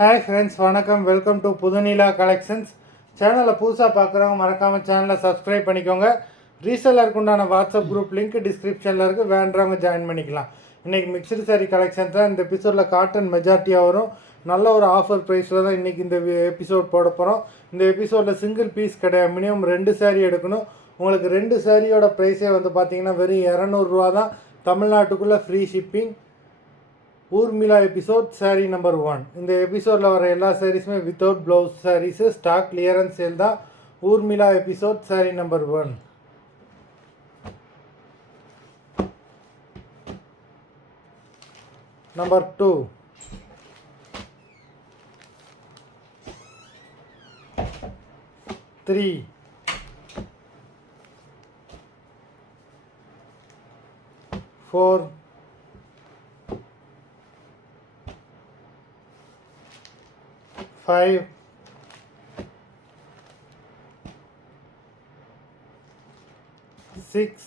Hi friends, வணக்கம். Welcome to Puthunila collections. சேனலை புதுசாக பார்க்குறவங்க மறக்காமல் சேனலை சப்ஸ்கிரைப் பண்ணிக்கோங்க. ரீசெல்லருக்கு உண்டான வாட்ஸ்அப் குரூப் லிங்க் டிஸ்கிரிப்ஷனில் இருக்குது, வேண்டவங்க ஜாயின் பண்ணிக்கலாம். இன்றைக்கி மிக்சடு சாரீ கலெக்ஷன்ஸ் தான் இந்த எபிசோடில் காட்டன் மெஜாரிட்டியாக வரும். நல்ல ஒரு ஆஃபர் ப்ரைஸில் தான் இன்றைக்கி இந்த எபிசோட் போட போகிறோம். இந்த எபிசோடில் சிங்கிள் பீஸ் கிடையாது, மினிமம் 2 சாரீ எடுக்கணும். உங்களுக்கு 2 சாரியோட ப்ரைஸே வந்து பார்த்தீங்கன்னா வெறும் 200 தான். தமிழ்நாட்டுக்குள்ளே free shipping. Urmila episode sari number 1. இந்த எபிசோடில் வர எல்லா சாரீஸுமே without blouse saris, stock clearance sale தான். Urmila episode sari number 1. Number 2. Three 4 5 6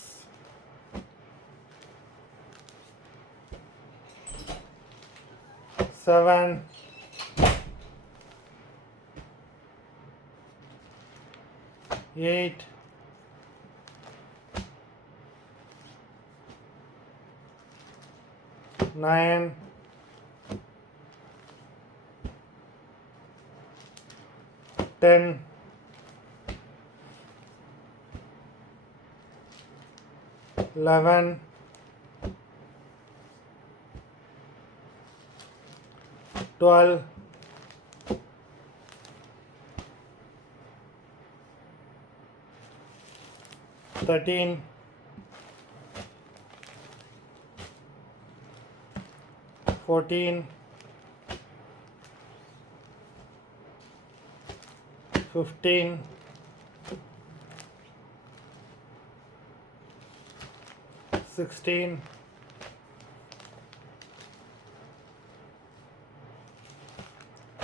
7 8 9 10 11 12 13 14 15 16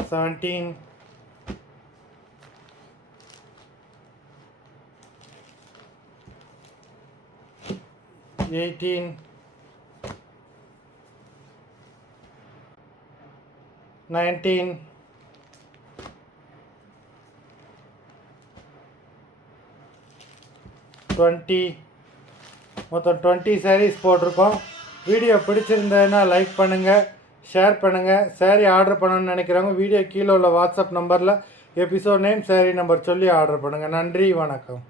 17 18 19 20. மொத்தம் 20 சாரீஸ் போட்டிருக்கோம். வீடியோ பிடிச்சிருந்ததுன்னா லைக் பண்ணுங்கள், ஷேர் பண்ணுங்கள். சாரீ ஆர்டர் பண்ணணும்னு நினைக்கிறவங்க வீடியோ கீழே உள்ள வாட்ஸ்அப் நம்பரில் எபிசோட் நேம், சாரீ நம்பர் சொல்லி ஆர்டர் பண்ணுங்கள். நன்றி, வணக்கம்.